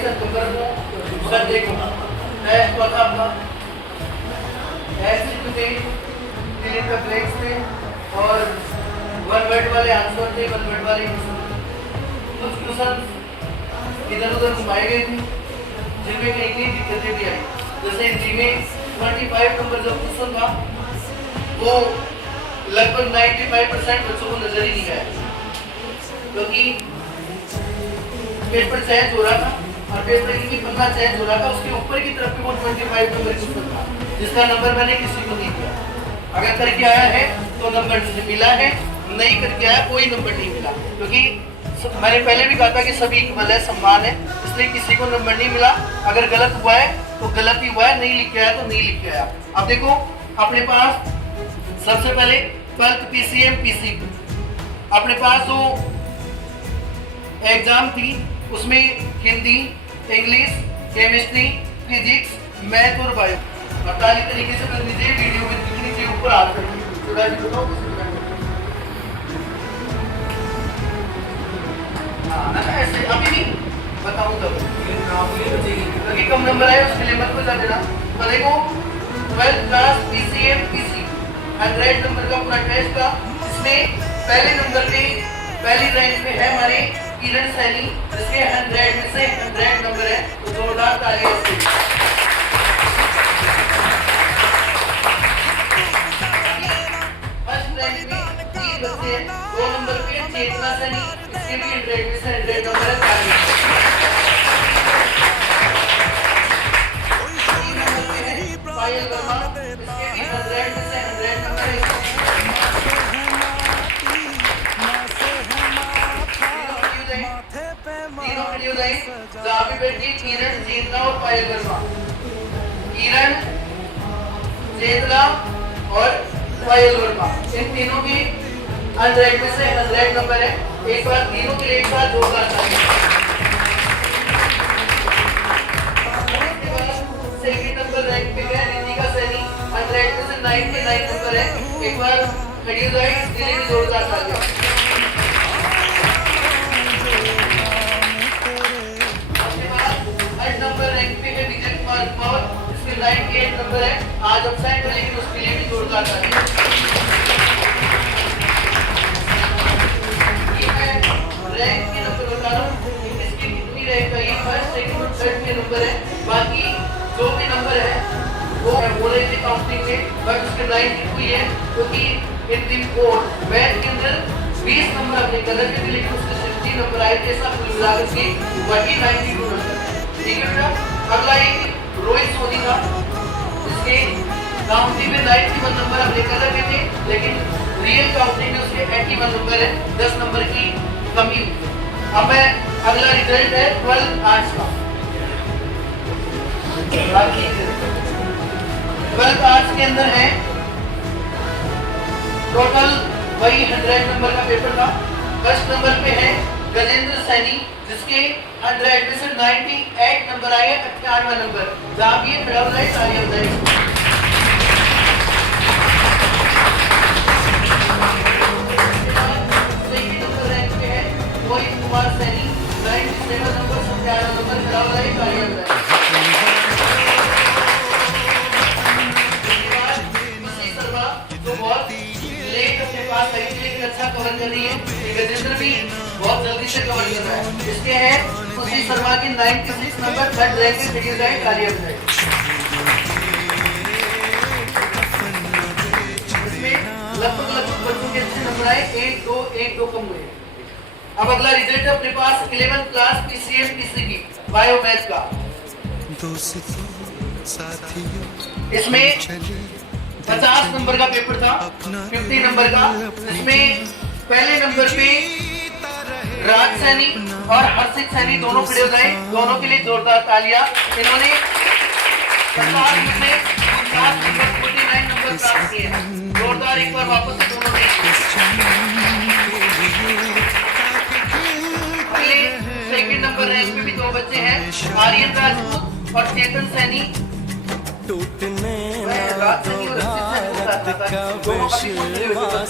सितंबर को संडे को टेस्ट हुआ था अपना ऐसे डिलीट का ब्रेक्स थे और वन वर्ड वाले आंसर थे, वन वर्ड वाले कुछ क्वेश्चन इधर उधर घुमाए गए थे जिनमें कई कई दिक्कतें भी आई। जैसे हिंदी में 25 नंबर जो क्वेश्चन था वो लगभग 95% बच्चों को नजर ही नहीं आया, क्योंकि पेपर चेंज हो रहा था और पेपर की पन्ना चेंज हो रहा था, उसके ऊपर की तरफ भी वो 25 नंबर क्वेश्चन था जिसका नंबर मैंने किसी को नहीं दिया। अगर करके आया है तो नंबर मुझे मिला है, नहीं करके आया कोई नंबर नहीं मिला, क्योंकि मैंने पहले भी कहा था कि सभी इक्वल है, समान है, इसलिए किसी को नंबर नहीं मिला। अगर गलत हुआ है तो गलत ही हुआ है, नहीं लिख के आया तो नहीं लिख के आया। अब देखो अपने पास सबसे पहले 12th PCM PCB अपने पास जो एग्जाम थी उसमें Hindi, English, chemistry, physics, math और बायो 48 तरीके से कर दीजिए। वीडियो में दिखनी चाहिए ऊपर हाथ करके ऐसे अभी भी बताऊंगा क्योंकि कम नंबर आए उसके लिए मत बता देना। तो देखो 12th class PCM PC 100 number का पूरा टेस्ट था, इसमें पहले नंबर पे पहली रैंक पे है हमारे किरण सैनी जिसके 100 में से 100 नंबर है, तो जोरदार तालियां। फर्स्ट रैंक में 3 बच्चे हैं, 2 नंबर पे चेतना सैनी इसके भी 100 में से 100 नंबर है, तालियां। 3 नंबर पे है पायल वर्मा इसके भी 100 में से 100 नंबर है। जहाँ पे बैठी किरण, चेतना और पायल वर्मा। किरण, चेतना और पायल वर्मा इन तीनों की 100 में से 100 नंबर है। एक बार तीनों के लिए एक साथ जोरदार तालियां। सेकंड नंबर रैंक पे है रितिका सैनी 100 में से 99 नंबर है। एक बार खड़ी हो जाए इसके लिए भी जोरदार तालियां। इसके 98 नंबर है, आज अपसाइड है लेकिन उसके लिए भी जोरदार तालियां। ये मैं रैंक के नंबर बता रहा हूँ, इसकी कितनी रैंक है, फर्स्ट सेकंड और थर्ड के नंबर है, बाकी जो भी नंबर है वो मैं बोल रही थी काउंटिंग में, बट उसके 92 हुई है क्योंकि इन दिन कोड मैथ के अंदर 20 नंबर अपने कलर के थे लेकिन उसके 60 नंबर आए थे, सब कुल मिलाकर के वही 92 नंबर। ठीक है बेटा, अगला एक रोहित सोनी था जिसके काउंटिंग में 91 नंबर अपने कलर के थे लेकिन रियल काउंटिंग में उसके 81 नंबर है, 10 नंबर की कमी। अब मैं अगला रिजल्ट है 12 आर्ट्स का। 12 आर्ट्स के अंदर है टोटल वही 100 नंबर का पेपर था। फर्स्ट नंबर पे है गजेंद्र सैनी जिसके 100 में से 98 नंबर आए, 98 नंबर। जहाँ भी ये खड़ा हो जाए तालियां हो जाए। सेकंड नंबर रैंक पे है मोहित कुमार सैनी 97 नंबर, 97 नंबर खड़ा हो जाए तालियां हो जाए। तो बहुत लेट अपने पास आई थी लेकिन अच्छा कवर कर रही है। गजेंद्र भी बहुत जल्दी से कवर कर रहा है। इसके हैं खुशी शर्मा की 96 नंबर, थर्ड रैंक पे खड़ी जाए, तालियां बजाएं। इसमें लगभग बच्चों के अच्छे नंबर आए, 1 2 कम हुए। अब अगला रिजल्ट है अपने पास 11th class PCM PCB bio math का। इसमें 50 नंबर का पेपर था, 50 नंबर का। इसमें पहले नंबर पे राज सैनी और हर्षित सैनी दोनों खड़े हो गए, दोनों के लिए जोरदार तालियां। इन्होंने 50 में से 49 नंबर प्राप्त किए हैं, जोरदार एक बार वापस से दोनों ने। अगले सेकंड नंबर रैंक पे भी 2 बच्चे हैं, आर्यन राजपूत और चेतन सैनी टूटने राज सैनी और रक्षित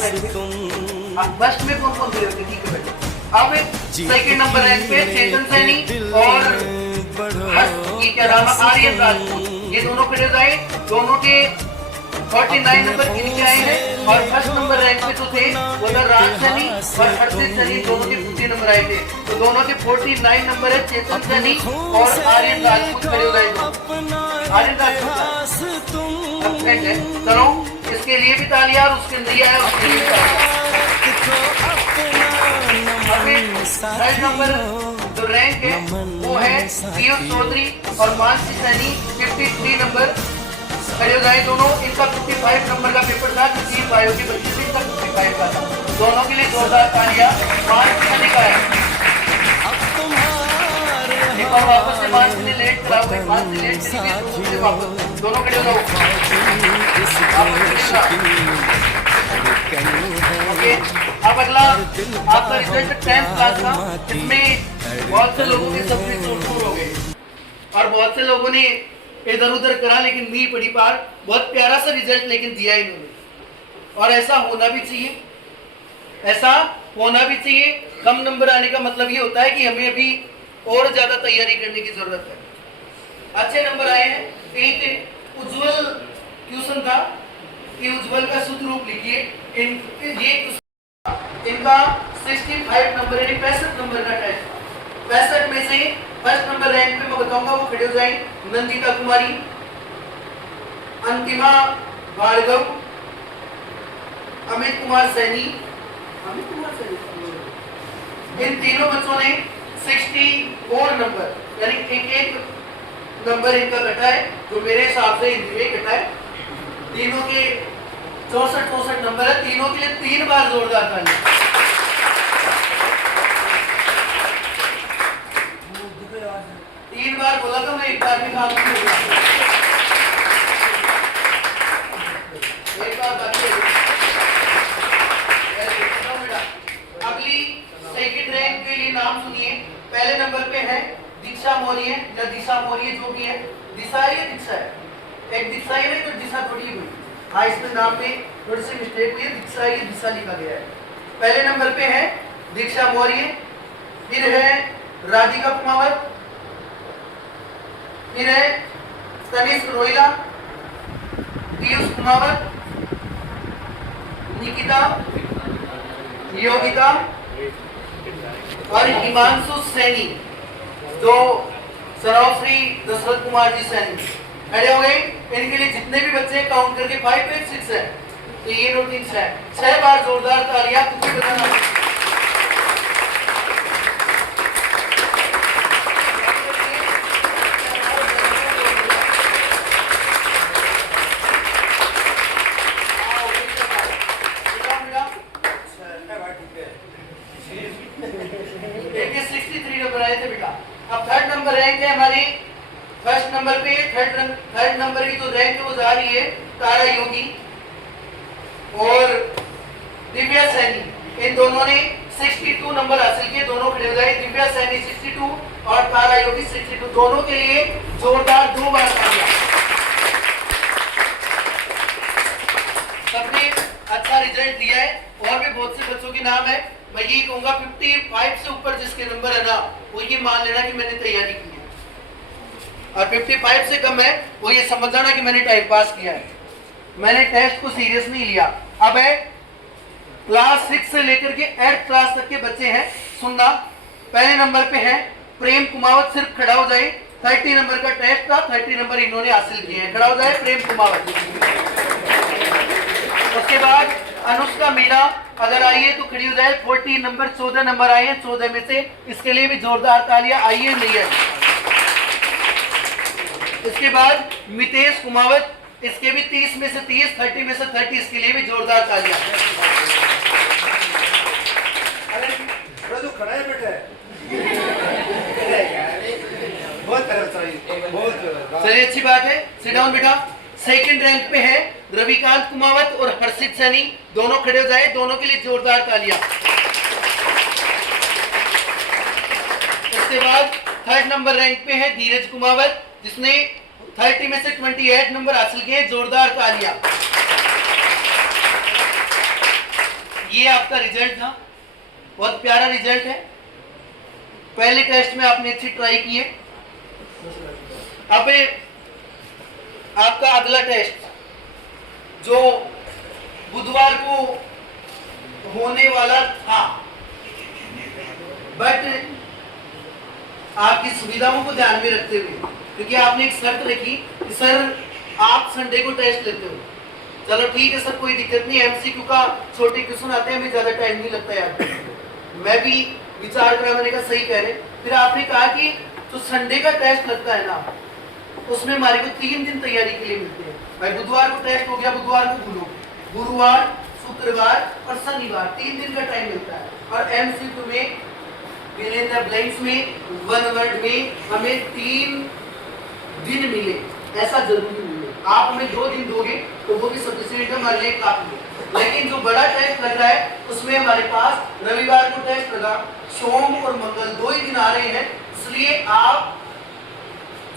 सैनी दोनों फर्स्ट में कौन कौन खड़े होते? ठीक है बेटा। अब सेकंड नंबर रैंक पे चेतन सैनी और ये क्या नाम है, आर्यन राजपूत, ये दोनों खड़े हो जाए। दोनों के 49 नंबर के नीचे आए हैं। और फर्स्ट नंबर रैंक पे जो थे वो था राज सैनी और हर्षित सैनी, दोनों के 50 नंबर आए थे। तो दोनों के 49 नंबर है। चेतन सैनी और आर्यन राजपूत खड़े हो गए। आर्यन राजपूत अब है। चलो इसके लिए भी तालियां और उसके लिए आया उसके लिए तालियां। थर्ड नंबर जो रैंक है वो है पीयूष चौधरी और मानसी सैनी, 53 नंबर खड़े हो गए। दोनों इनका 55 नंबर का पेपर था, किसी बायो की बच्ची से इनका 55 का था। दोनों के लिए जोरदार तालियां। मानसी सैनी का है एक बार वापस से मानसी ने लेट करा हुआ है, मानसी लेट चली गई तो वापस दोनों खड़े हो जाओ। ओके, अब अगला आपका रिजल्ट 10th क्लास का, इसमें बहुत से लोगों के सब्जेक्ट चूर हो गए और बहुत से लोगों ने इधर उधर करा, लेकिन मी पड़ी पार बहुत प्यारा सा रिजल्ट लेकिन दिया इन्होंने। और ऐसा होना भी चाहिए, ऐसा होना भी चाहिए। कम नंबर आने का मतलब ये होता है कि हमें अभी और ज्यादा तैयारी करने की जरूरत है। अच्छे नंबर आए हैं। एक उज्जवल क्वेश्चन था कि उज्जवल का शुद्ध रूप लिखिए। इनका 65 नंबर है, 65 नंबर का टेस्ट। 65 में से फर्स्ट नंबर रैंक पे मैं बताऊंगा वो खड़े हो जाए। नंदिता कुमारी, अंतिमा भार्गव, अमित कुमार सैनी, इन तीनों बच्चों ने 64 नंबर यानी एक नंबर इनका कटा है, जो मेरे हिसाब से हिंदी में कटा है। तीनों के 64 नंबर है। तीनों के लिए 3 बार जोरदार ताली। तीन बार बोला था मैं, एक बार भी काम नहीं होगा। एक बार बाकी अगली सेकंड रैंक के लिए नाम सुनिए। पहले नंबर पे है दीक्षा मौर्य या दिशा मौर्य, जो भी है। दिशा है या दीक्षा है? एक दिशा है नहीं तो दिशा थोड़ी हुई। हाँ, इसमें नाम में थोड़ी सी मिस्टेक हुई है, दीक्षा या दिशा लिखा गया है। पहले नंबर पे है दीक्षा मौर्य, फिर है राधिका कुमावत, फिर है तनिष्क रोहिला, पीयूष कुमावत, निकिता, योगिता और हिमांशु सैनी, जो सरावश्री दशरथ कुमार जी सैनी खड़े हो गए। इनके लिए जितने भी बच्चे काउंट करके 5 8 6 है, तो ये रूटीन है। 6 बार जोरदार तालियां। तुझे बताना देखिए 63 नंबर आए थे बेटा। अब थर्ड नंबर रैंक है हमारी। फर्स्ट नंबर पे थर्ड नंबर की जो रैंक है वो जा रही है तारा योगी और दिव्या सैनी। इन दोनों ने 62 नंबर हासिल किए। दोनों खड़े हो गए। दिव्या सैनी 62 और तारा योगी 62। दोनों के लिए जोरदार 2 बार तालियां। सबने अच्छा रिजल्ट दिया है। और भी बहुत से बच्चों के नाम है। मैं ये कहूंगा 55 से ऊपर जिसके नंबर है ना, वो ये मान लेना कि मैंने तैयारी की है, और 55 से कम है वो ये समझ जाना कि मैंने टाइम पास किया है, मैंने टेस्ट को सीरियस नहीं लिया। अब है क्लास 6 से लेकर के 8th क्लास तक के बच्चे हैं। सुनना, पहले नंबर पे है प्रेम कुमावत। सिर्फ खड़ा हो जाए। 30 नंबर का टेस्ट था, 30 नंबर इन्होंने हासिल किए हैं। खड़ा हो जाए प्रेम कुमावत। उसके बाद अनुष्का मीणा अगर आई है तो खड़ी हो जाए। 40 नंबर 14 नंबर आए हैं 14 में से। इसके लिए भी जोरदार तालियां। आई है नहीं है? इसके बाद मितेश कुमावत, इसके भी 30 में से 30, 30 में से 30, इसके लिए भी जोरदार तालियां। अरे जो खड़ा है बेटा बहुत चलिए, अच्छी बात है। सिट डाउन बेटा। सेकंड रैंक पे है रविकांत कुमावत और हर्षित सैनी। दोनों खड़े हो जाए। दोनों के लिए जोरदार तालियां। इसके बाद थर्ड नंबर रैंक पे है धीरज कुमावत जिसने 30 में से 28 नंबर हासिल किए, जोरदार तालियां। ये आपका रिजल्ट था, बहुत प्यारा रिजल्ट है। पहले टेस्ट में आपने अच्छी ट्राई की है। अब आपका अगला टेस्ट जो बुधवार को होने वाला था, बट आपकी सुविधाओं को ध्यान में रखते हुए, क्योंकि आपने एक शर्त रखी कि सर आप संडे को टेस्ट लेते हो। चलो ठीक है सर, कोई दिक्कत नहीं, एमसीक्यू का छोटे क्वेश्चन आते हैं, हमें ज्यादा टाइम नहीं लगता यार। मैं भी विचार करा, मैंने कहा सही कह रहे। फिर आपने कहा कि जो संडे का टेस्ट लगता है ना, उसमें हमारे को 3 दिन तैयारी के लिए मिलते हैं। भाई बुधवार को टेस्ट हो गया, बुधवार को भूलो, गुरुवार, शुक्रवार और शनिवार 3 दिन का टाइम मिलता है। और एमसीक्यू में फिल इन द ब्लैंक्स में, वन वर्ड में हमें 3 दिन मिले, ऐसा जरूरी नहीं है। आप हमें 2 दिन दोगे तो वो भी सफिशिएंट है, हमारे लिए काफी है। लेकिन जो बड़ा टेस्ट लग रहा है उसमें हमारे पास रविवार को टेस्ट लगा, सोम और मंगल 2 ही दिन आ रहे हैं, इसलिए आप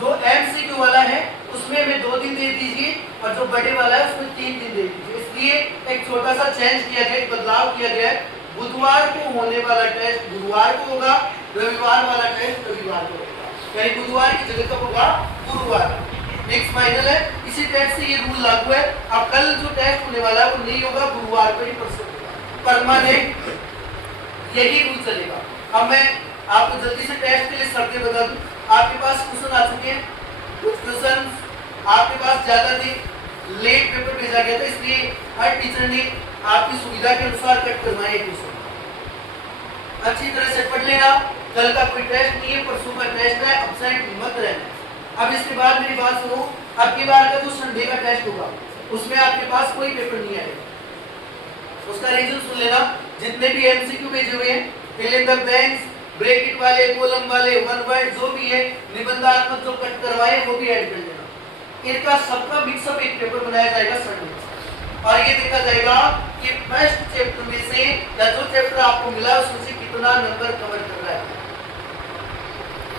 जो एमसीक्यू वाला है उसमें हमें 2 दिन दे दीजिए और जो बड़े वाला है उसमें 3 दिन दे दीजिए। इसलिए एक छोटा सा चेंज किया गया, एक बदलाव किया गया है। बुधवार को होने वाला टेस्ट गुरुवार को होगा, रविवार वाला टेस्ट रविवार को होगा, यानी बुधवार की जगह कब होगा, गुरुवार। नेक्स्ट फाइनल है, इसी टेस्ट से ये रूल लागू है। अब कल जो टेस्ट होने वाला है वो नहीं होगा, गुरुवार को ही परमानेंट यही रूल चलेगा। अब मैं आपको जल्दी से टेस्ट के लिए शर्तें बता दूं। आपके पास क्वेश्चन आ चुके हैं, कुछ क्वेश्चन आपके पास ज्यादा थे, लेट पेपर भेजा गया था, इसलिए हर टीचर ने आपकी सुविधा के अनुसार कट करवाए क्वेश्चन। अच्छी तरह से पढ़ लेना, कल का कोई टेस्ट नहीं है, परसों का टेस्ट है, एब्सेंट मत रहना। अब इसके बाद मेरी बात सुनो, अब की बार का जो संडे का टेस्ट होगा उसमें आपके पास कोई पेपर नहीं आएगा। उसका रीजन सुन लेना, जितने भी एमसीक्यू भेजे हुए हैं, fill in the blanks, bracket वाले, कॉलम वाले, वन वर्ड जो भी है, निबंधात्मक जो कट करवाए वो भी ऐड कर लेना। इनका सबका मिक्सअप एक पेपर बनाया जाएगा संडे, और ये देखा जाएगा कि फर्स्ट चैप्टर में से या जो चैप्टर आपको मिला उसमें से कितना नंबर कवर कर रहा है।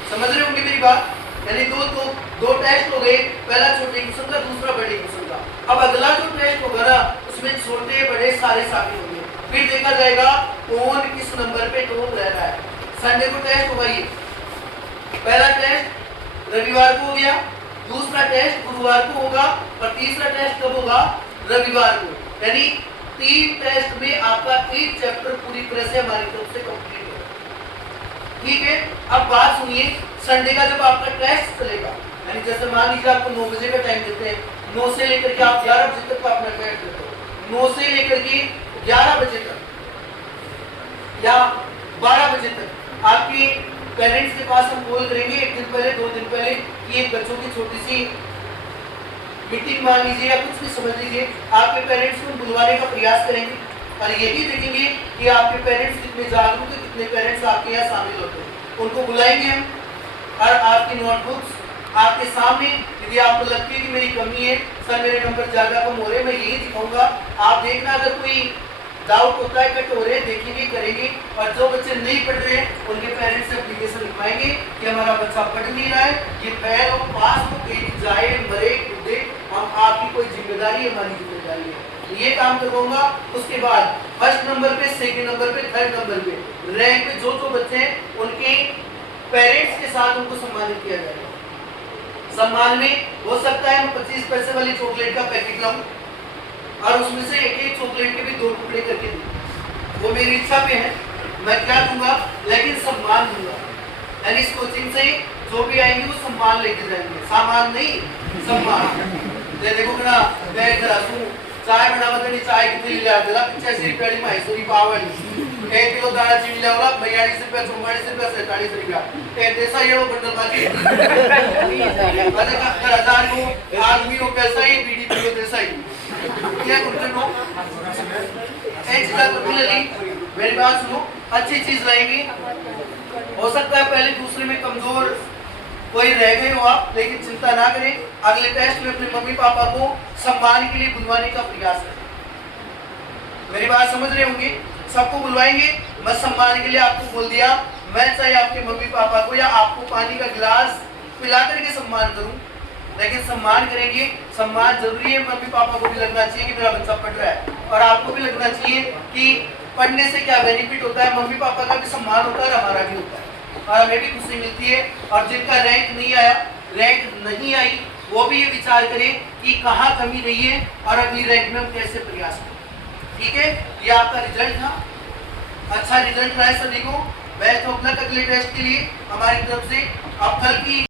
समझ रहे होंगे मेरी बात? यानी दो टेस्ट हो गए, पहला छोटे क्वेश्चन का, दूसरा बड़े क्वेश्चन का। अब अगला जो टेस्ट होगा ना उसमें छोटे बड़े सारे शामिल होंगे, फिर देखा जाएगा कौन किस नंबर पे टॉप रह रहा है। संडे को टेस्ट होगा, ये पहला टेस्ट रविवार को हो गया, दूसरा टेस्ट गुरुवार को होगा और तीसरा टेस्ट कब होगा, रविवार को। यानी 3 टेस्ट में आपका एक चैप्टर पूरी तरह से हमारी तरफ से कंप्लीट होगा। ठीक है, अब बात सुनिए, संडे का जब आपका टेस्ट चलेगा, यानी जैसे मान लीजिए आपको 9 बजे का टाइम देते हैं, 9 से लेकर के आप 11 बजे तक का अपना टेस्ट देते हो, 9 से लेकर के 11 बजे तक या 12 बजे तक आपके पेरेंट्स के पास हम कॉल करेंगे 1 दिन पहले, 2 दिन पहले, ये बच्चों की छोटी सी मीटिंग मान लीजिए या कुछ भी समझ लीजिए, आपके पेरेंट्स को बुलवाने का प्रयास करेंगे और यही देखेंगे कि आपके पेरेंट्स कितने जागरूक है, कितने पेरेंट्स आपके यहाँ शामिल होते हैं। उनको बुलाएंगे हम और आपकी नोटबुक्स आपके सामने, यदि आपको लगती है कि मेरी कमी है, सर मेरे नंबर ज़्यादा कम हो रहे, मैं यही दिखाऊंगा, आप देखना अगर कोई डाउट होता है, कट हो रहे, देखेंगे, करेंगे। और जो बच्चे नहीं पढ़ रहे हैं उनके पेरेंट्स से एप्लीकेशन लिखवाएंगे कि हमारा बच्चा पढ़ नहीं रहा है, ये फेल हो, पास हो, कहीं जाए, मरे, कूदे, हम आपकी कोई जिम्मेदारी है, हमारी जिम्मेदारी है, ये काम करवाऊंगा। उसके बाद फर्स्ट नंबर पे, सेकंड नंबर पे, थर्ड नंबर पे, रैंक पे जो बच्चे हैं उनके पेरेंट्स के साथ उनको सम्मानित किया जाएगा। सम्मान में हो सकता है मैं 25 पैसे वाली चॉकलेट का पैकेट लाऊं और उसमें से एक चॉकलेट के भी 2 टुकड़े करके दूं, वो मेरी इच्छा पे है, मैं क्या दूंगा, लेकिन सम्मान दूंगा। यानी इस कोचिंग से जो भी आएंगे वो सम्मान लेके जाएंगे, सामान नहीं, सम्मान। देखो ना, मैं इधर आसूं, चाय बनावा तो नहीं, चाय कितनी ले आता है, 85 रुपये वाली मैसूरी पाव वाली, 1 किलो दाना चीनी ले वाला 42 रुपये, 44 रुपये, 47 रुपया, ऐसा ये वो बंडल बाकी अरे का 1000 को आदमी हो कैसा ही, बीड़ी पियो जैसा ही, क्या करते हो? एक चीज पर्टिकुलरली मेरी बात सुनो, अच्छी चीज लाएंगे। हो सकता है पहले दूसरे में कमजोर कोई रह गए हो आप, लेकिन चिंता ना करें, अगले टेस्ट में अपने मम्मी पापा को सम्मान के लिए बुलवाने का प्रयास करें। मेरी बात समझ रहे होंगे? सबको बुलवाएंगे, मैं सम्मान के लिए आपको बोल दिया, मैं चाहे आपके मम्मी पापा को या आपको पानी का गिलास पिला करके सम्मान करूं, लेकिन सम्मान करेंगे, सम्मान जरूरी है। मम्मी पापा को भी लगना चाहिए कि मेरा बच्चा पढ़ रहा है, और आपको भी लगना चाहिए कि पढ़ने से क्या बेनिफिट होता है। मम्मी पापा का भी सम्मान होता है और हमारा भी होता है, और हमें भी खुशी मिलती है। और जिनका रैंक नहीं आया, रैंक नहीं आई, वो भी ये विचार करें कि कहाँ कमी रही है और अगली रैंक में हम कैसे प्रयास करें। ठीक है, ये आपका रिजल्ट था, अच्छा रिजल्ट रहा है सभी को। बेस्ट ऑफ लक अगले टेस्ट के लिए हमारी तरफ से। अब कल की